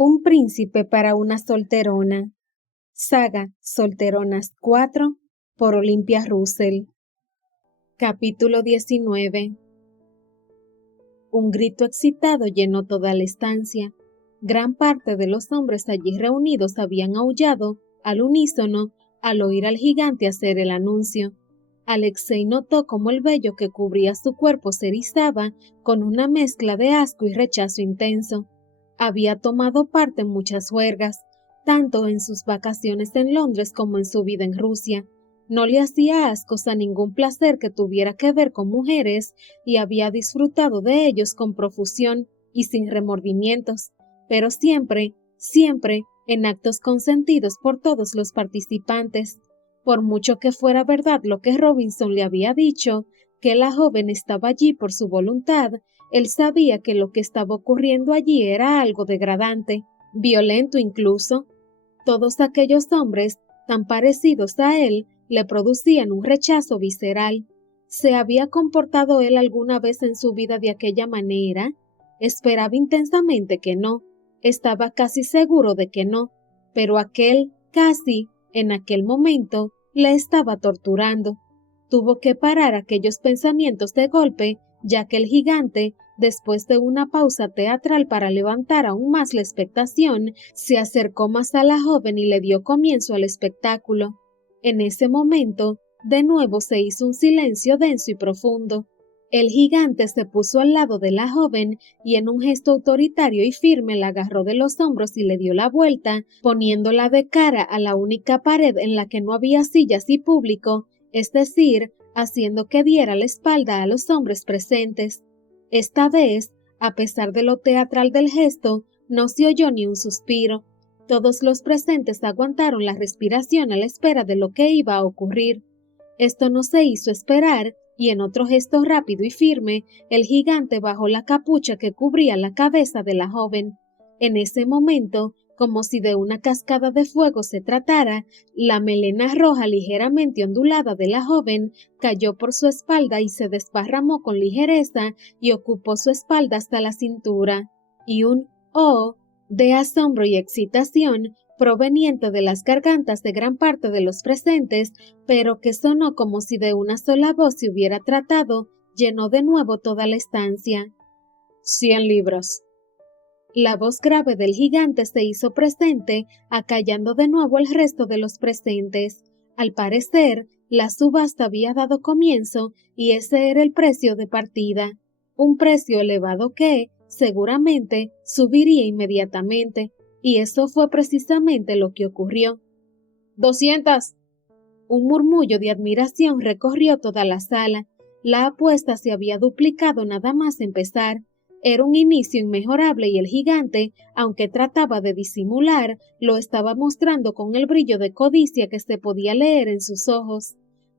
Un príncipe para una solterona. Saga Solteronas 4 por Olympia Russell. Capítulo 19. Un grito excitado llenó toda la estancia. Gran parte de los hombres allí reunidos habían aullado al unísono al oír al gigante hacer el anuncio. Alexei notó cómo el vello que cubría su cuerpo se erizaba con una mezcla de asco y rechazo intenso. Había tomado parte en muchas juergas, tanto en sus vacaciones en Londres como en su vida en Rusia. No le hacía ascos a ningún placer que tuviera que ver con mujeres y había disfrutado de ellos con profusión y sin remordimientos, pero siempre, en actos consentidos por todos los participantes. Por mucho que fuera verdad lo que Robinson le había dicho, que la joven estaba allí por su voluntad, él sabía que lo que estaba ocurriendo allí era algo degradante, violento incluso. Todos aquellos hombres, tan parecidos a él, le producían un rechazo visceral. ¿Se había comportado él alguna vez en su vida de aquella manera? Esperaba intensamente que no. Estaba casi seguro de que no, pero aquel casi, en aquel momento, le estaba torturando. Tuvo que parar aquellos pensamientos de golpe, ya que el gigante, después de una pausa teatral para levantar aún más la expectación, se acercó más a la joven y le dio comienzo al espectáculo. En ese momento, de nuevo se hizo un silencio denso y profundo. El gigante se puso al lado de la joven y en un gesto autoritario y firme la agarró de los hombros y le dio la vuelta, poniéndola de cara a la única pared en la que no había sillas y público, es decir, haciendo que diera la espalda a los hombres presentes. Esta vez, a pesar de lo teatral del gesto, no se oyó ni un suspiro. Todos los presentes aguantaron la respiración a la espera de lo que iba a ocurrir. Esto no se hizo esperar, y en otro gesto rápido y firme, el gigante bajó la capucha que cubría la cabeza de la joven. En ese momento, como si de una cascada de fuego se tratara, la melena roja ligeramente ondulada de la joven cayó por su espalda y se desparramó con ligereza y ocupó su espalda hasta la cintura. Y un «oh» de asombro y excitación, proveniente de las gargantas de gran parte de los presentes, pero que sonó como si de una sola voz se hubiera tratado, llenó de nuevo toda la estancia. 100 libras. La voz grave del gigante se hizo presente, acallando de nuevo el resto de los presentes. Al parecer, la subasta había dado comienzo y ese era el precio de partida. Un precio elevado que, seguramente, subiría inmediatamente, y eso fue precisamente lo que ocurrió. 200. Un murmullo de admiración recorrió toda la sala. La apuesta se había duplicado nada más empezar. Era un inicio inmejorable y el gigante, aunque trataba de disimular, lo estaba mostrando con el brillo de codicia que se podía leer en sus ojos.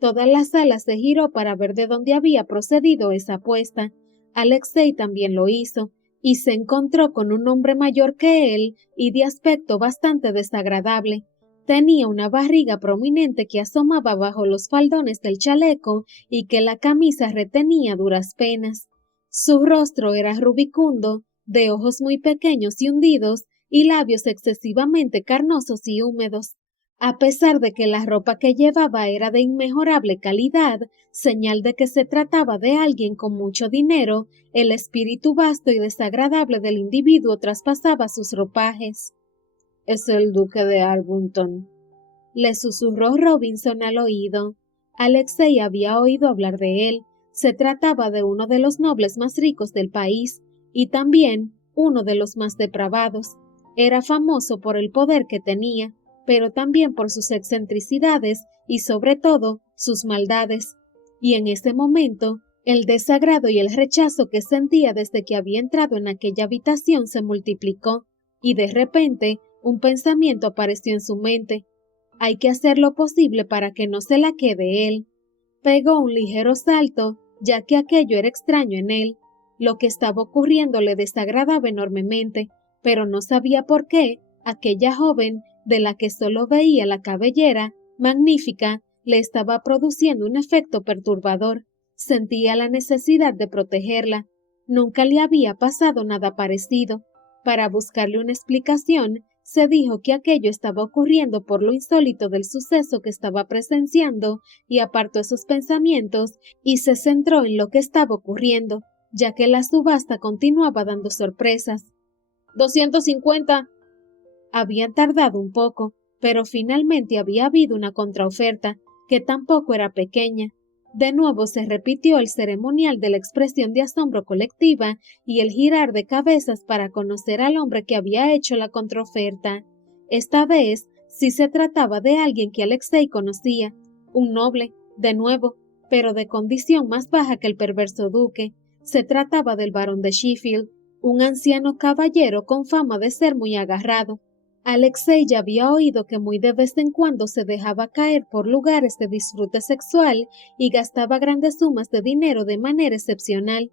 Toda la sala se giró para ver de dónde había procedido esa apuesta. Alexei también lo hizo, y se encontró con un hombre mayor que él y de aspecto bastante desagradable. Tenía una barriga prominente que asomaba bajo los faldones del chaleco y que la camisa retenía a duras penas. Su rostro era rubicundo, de ojos muy pequeños y hundidos, y labios excesivamente carnosos y húmedos. A pesar de que la ropa que llevaba era de inmejorable calidad, señal de que se trataba de alguien con mucho dinero, el espíritu vasto y desagradable del individuo traspasaba sus ropajes. «Es el duque de Arbuthnot», le susurró Robinson al oído. Alexei había oído hablar de él. Se trataba de uno de los nobles más ricos del país, y también uno de los más depravados. Era famoso por el poder que tenía, pero también por sus excentricidades y sobre todo sus maldades. Y en ese momento, el desagrado y el rechazo que sentía desde que había entrado en aquella habitación se multiplicó, y de repente un pensamiento apareció en su mente. Hay que hacer lo posible para que no se la quede él. Pegó un ligero salto, ya que aquello era extraño en él. Lo que estaba ocurriendo le desagradaba enormemente, pero no sabía por qué aquella joven, de la que solo veía la cabellera, magnífica, le estaba produciendo un efecto perturbador. Sentía la necesidad de protegerla. Nunca le había pasado nada parecido. Para buscarle una explicación, se dijo que aquello estaba ocurriendo por lo insólito del suceso que estaba presenciando y apartó esos pensamientos y se centró en lo que estaba ocurriendo, ya que la subasta continuaba dando sorpresas. 250. Habían tardado un poco, pero finalmente había habido una contraoferta, que tampoco era pequeña. De nuevo se repitió el ceremonial de la expresión de asombro colectiva y el girar de cabezas para conocer al hombre que había hecho la contraoferta. Esta vez sí se trataba de alguien que Alexei conocía, un noble, de nuevo, pero de condición más baja que el perverso duque. Se trataba del barón de Sheffield, un anciano caballero con fama de ser muy agarrado. Alexei ya había oído que muy de vez en cuando se dejaba caer por lugares de disfrute sexual y gastaba grandes sumas de dinero de manera excepcional.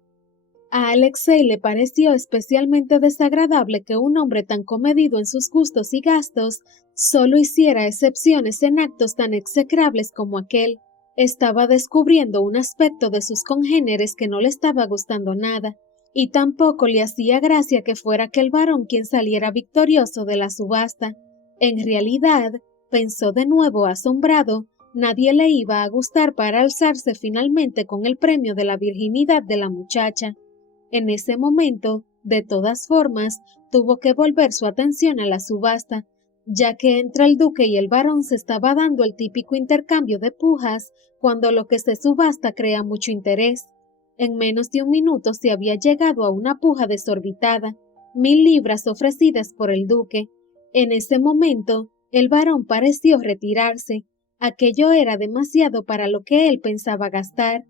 A Alexei le pareció especialmente desagradable que un hombre tan comedido en sus gustos y gastos solo hiciera excepciones en actos tan execrables como aquel. Estaba descubriendo un aspecto de sus congéneres que no le estaba gustando nada, y tampoco le hacía gracia que fuera aquel varón quien saliera victorioso de la subasta. En realidad, pensó de nuevo asombrado, nadie le iba a gustar para alzarse finalmente con el premio de la virginidad de la muchacha. En ese momento, de todas formas, tuvo que volver su atención a la subasta, ya que entre el duque y el barón se estaba dando el típico intercambio de pujas cuando lo que se subasta crea mucho interés. En menos de un minuto se había llegado a una puja desorbitada, 1000 libras ofrecidas por el duque. En ese momento, el barón pareció retirarse. Aquello era demasiado para lo que él pensaba gastar.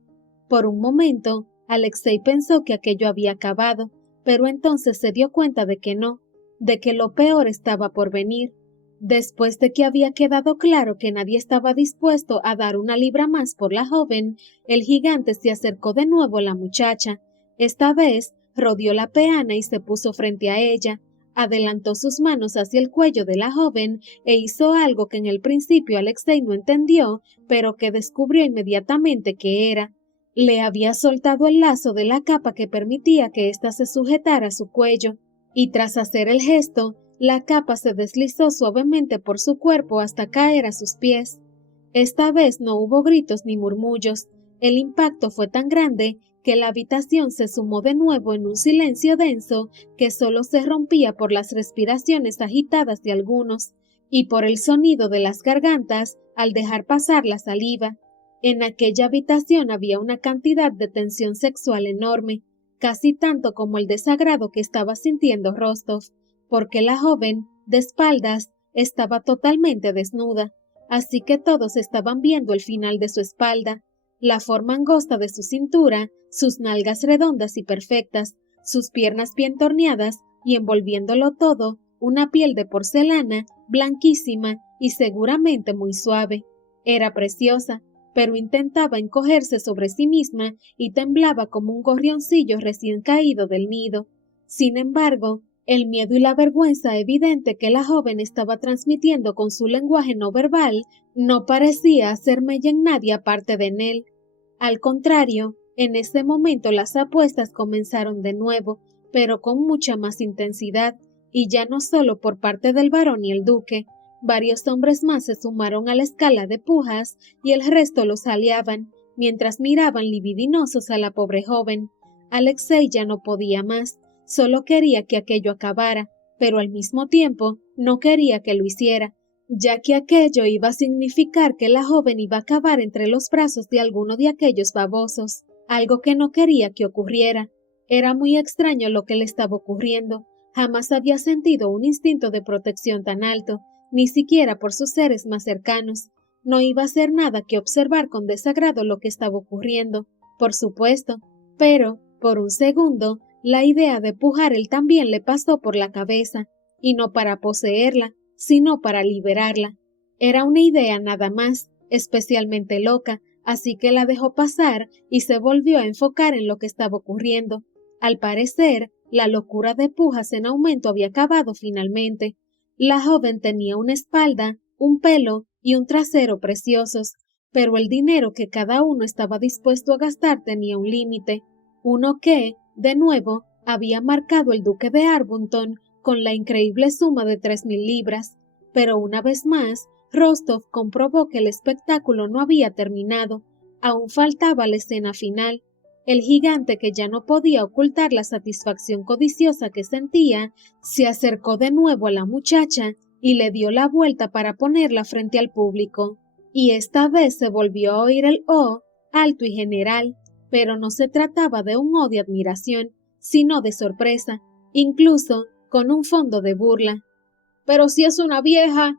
Por un momento, Alexei pensó que aquello había acabado, pero entonces se dio cuenta de que no, de que lo peor estaba por venir. Después de que había quedado claro que nadie estaba dispuesto a dar una libra más por la joven, el gigante se acercó de nuevo a la muchacha. Esta vez rodeó la peana y se puso frente a ella, adelantó sus manos hacia el cuello de la joven e hizo algo que en el principio Alexei no entendió, pero que descubrió inmediatamente que era. Le había soltado el lazo de la capa que permitía que ésta se sujetara a su cuello, y tras hacer el gesto, la capa se deslizó suavemente por su cuerpo hasta caer a sus pies. Esta vez no hubo gritos ni murmullos. El impacto fue tan grande que la habitación se sumó de nuevo en un silencio denso que solo se rompía por las respiraciones agitadas de algunos y por el sonido de las gargantas al dejar pasar la saliva. En aquella habitación había una cantidad de tensión sexual enorme, casi tanto como el desagrado que estaba sintiendo Rostov, porque la joven, de espaldas, estaba totalmente desnuda, así que todos estaban viendo el final de su espalda, la forma angosta de su cintura, sus nalgas redondas y perfectas, sus piernas bien torneadas y envolviéndolo todo, una piel de porcelana, blanquísima y seguramente muy suave. Era preciosa, pero intentaba encogerse sobre sí misma y temblaba como un gorrioncillo recién caído del nido. Sin embargo, el miedo y la vergüenza evidente que la joven estaba transmitiendo con su lenguaje no verbal no parecía hacer mella en nadie aparte de Nell. Al contrario, en ese momento las apuestas comenzaron de nuevo, pero con mucha más intensidad, y ya no solo por parte del barón y el duque. Varios hombres más se sumaron a la escala de pujas y el resto los aliaban, mientras miraban libidinosos a la pobre joven. Alexei ya no podía más, solo quería que aquello acabara, pero al mismo tiempo no quería que lo hiciera, ya que aquello iba a significar que la joven iba a acabar entre los brazos de alguno de aquellos babosos, algo que no quería que ocurriera. Era muy extraño lo que le estaba ocurriendo, jamás había sentido un instinto de protección tan alto, ni siquiera por sus seres más cercanos. No iba a hacer nada que observar con desagrado lo que estaba ocurriendo, por supuesto, pero, por un segundo, la idea de pujar él también le pasó por la cabeza, y no para poseerla, sino para liberarla. Era una idea nada más, especialmente loca, así que la dejó pasar y se volvió a enfocar en lo que estaba ocurriendo. Al parecer, la locura de pujas en aumento había acabado finalmente. La joven tenía una espalda, un pelo y un trasero preciosos, pero el dinero que cada uno estaba dispuesto a gastar tenía un límite, uno que, de nuevo, había marcado el duque de Arbuthnot con la increíble suma de 3.000 libras, pero una vez más, Rostov comprobó que el espectáculo no había terminado, aún faltaba la escena final. El gigante, que ya no podía ocultar la satisfacción codiciosa que sentía, se acercó de nuevo a la muchacha y le dio la vuelta para ponerla frente al público. Y esta vez se volvió a oír el "oh" alto y general, pero no se trataba de un "oh" de admiración, sino de sorpresa, incluso con un fondo de burla. «¡Pero si es una vieja!»,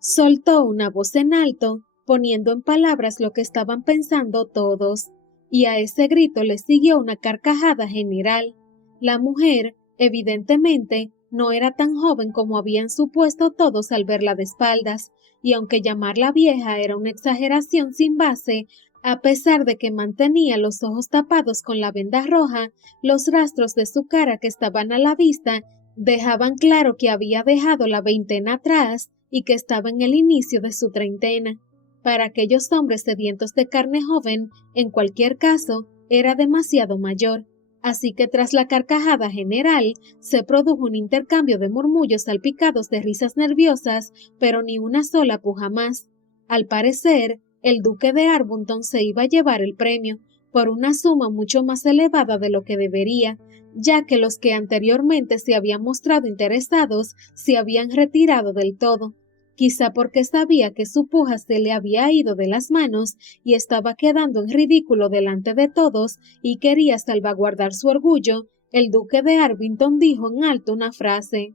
soltó una voz en alto, poniendo en palabras lo que estaban pensando todos, y a ese grito le siguió una carcajada general. La mujer, evidentemente, no era tan joven como habían supuesto todos al verla de espaldas, y aunque llamarla vieja era una exageración sin base, a pesar de que mantenía los ojos tapados con la venda roja, los rastros de su cara que estaban a la vista dejaban claro que había dejado la veintena atrás y que estaba en el inicio de su treintena. Para aquellos hombres sedientos de carne joven, en cualquier caso, era demasiado mayor. Así que tras la carcajada general, se produjo un intercambio de murmullos salpicados de risas nerviosas, pero ni una sola puja más. Al parecer, el duque de Arbuthnot se iba a llevar el premio, por una suma mucho más elevada de lo que debería, ya que los que anteriormente se habían mostrado interesados se habían retirado del todo. Quizá porque sabía que su puja se le había ido de las manos y estaba quedando en ridículo delante de todos y quería salvaguardar su orgullo, el duque de Arbuthnot dijo en alto una frase.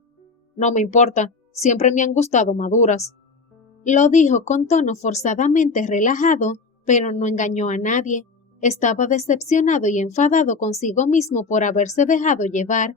«No me importa, siempre me han gustado maduras». Lo dijo con tono forzadamente relajado, pero no engañó a nadie. Estaba decepcionado y enfadado consigo mismo por haberse dejado llevar.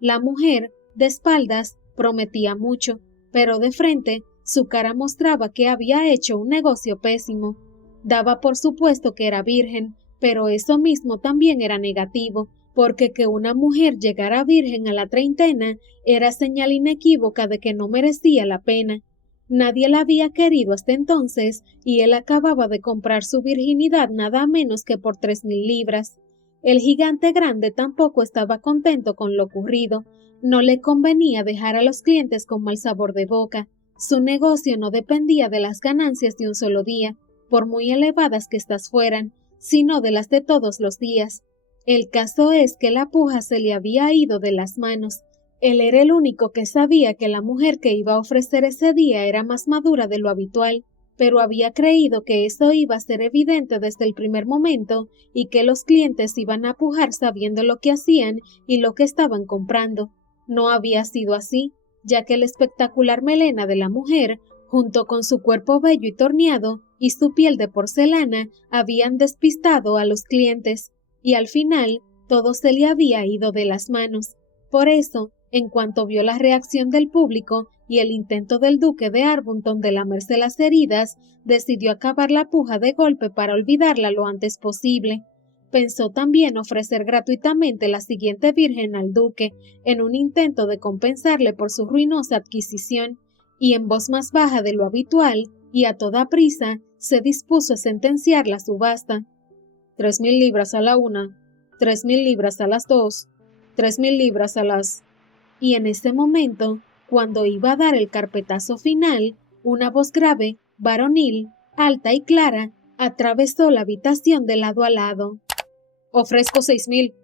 La mujer, de espaldas, prometía mucho, pero de frente, su cara mostraba que había hecho un negocio pésimo. Daba por supuesto que era virgen, pero eso mismo también era negativo, porque que una mujer llegara virgen a la treintena era señal inequívoca de que no merecía la pena. Nadie la había querido hasta entonces, y él acababa de comprar su virginidad nada menos que por 3.000 libras. El gigante grande tampoco estaba contento con lo ocurrido. No le convenía dejar a los clientes con mal sabor de boca. Su negocio no dependía de las ganancias de un solo día, por muy elevadas que éstas fueran, sino de las de todos los días. El caso es que la puja se le había ido de las manos. Él era el único que sabía que la mujer que iba a ofrecer ese día era más madura de lo habitual, pero había creído que eso iba a ser evidente desde el primer momento y que los clientes iban a pujar sabiendo lo que hacían y lo que estaban comprando. No había sido así, ya que la espectacular melena de la mujer, junto con su cuerpo bello y torneado y su piel de porcelana, habían despistado a los clientes, y al final todo se le había ido de las manos. Por eso, en cuanto vio la reacción del público y el intento del duque de Arbuthnot de lamerse las heridas, decidió acabar la puja de golpe para olvidarla lo antes posible. Pensó también ofrecer gratuitamente la siguiente virgen al duque, en un intento de compensarle por su ruinosa adquisición, y en voz más baja de lo habitual, y a toda prisa, se dispuso a sentenciar la subasta. 3.000 libras a la una, 3.000 libras a las dos, 3.000 libras a las... Y en ese momento, cuando iba a dar el carpetazo final, una voz grave, varonil, alta y clara, atravesó la habitación de lado a lado. «Ofrezco 6.000.